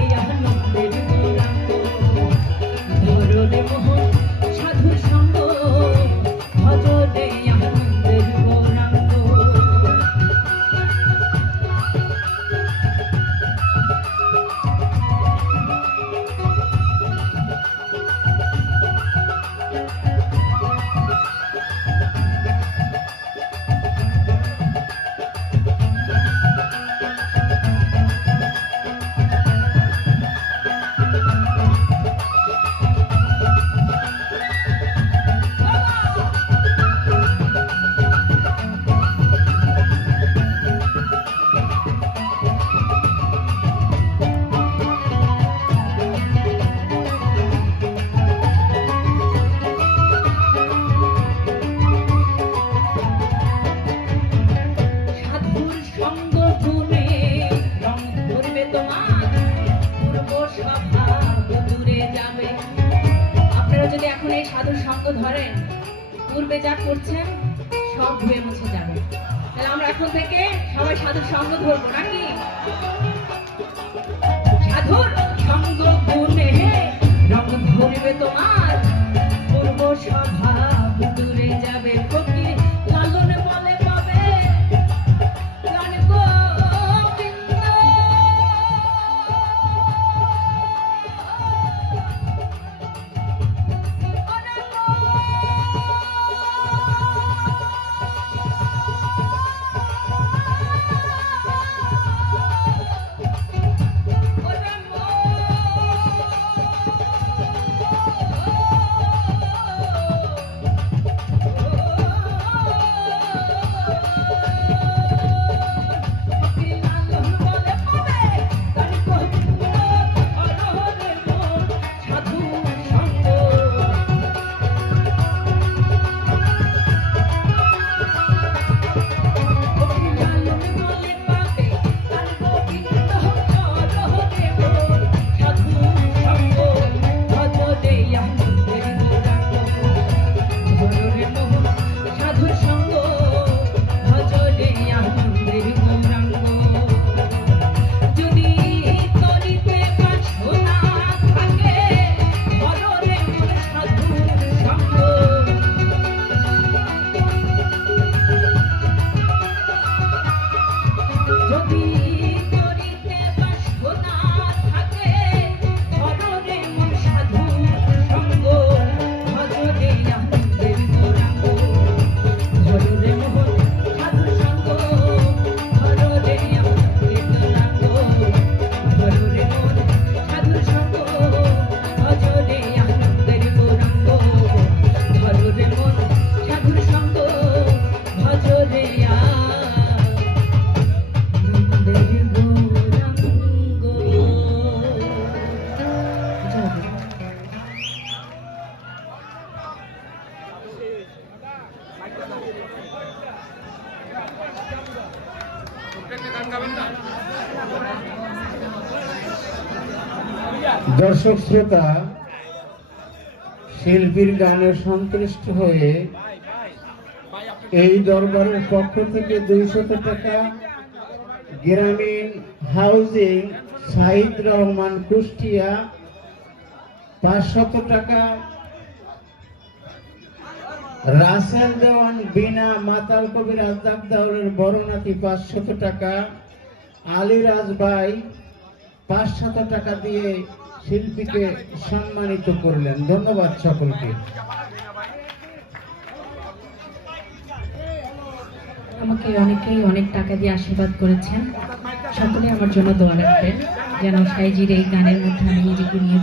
Yeah. এই সাধুর সঙ্গ সব মুছে যাবে। তাহলে আমরা এখন থেকে সবাই সাধুর সঙ্গ ধরবো নাকি? সাধুর সঙ্গ গুণে রং ধরবে তোমার, পূর্ব স্বভাব দর্শক শ্রোতা, শিল্পীর গানে সন্তুষ্ট হয়ে এই দরবারের পক্ষ থেকে দুইশত টাকা গ্রামীণ হাউজিং সাহিদ রহমান কুষ্টিয়া পাঁচশত টাকা, রাসেল দেওয়ান বিনা মাতাল কবির আজাদ দাউরের বড়নাথি পাঁচশত টাকা, আলিরাজ ভাই পাঁচশত টাকা দিয়ে শিল্পীকে সম্মানিত করলেন। ধন্যবাদ সকলকে। আমাকে অনেকেই অনেক টাকা দিয়ে আশীর্বাদ করেছেন। সকলে আমার জন্য দোয়া রাখবেন। যেন সাইজির এই গানের মধ্যে আমি নিজেকে নিয়ে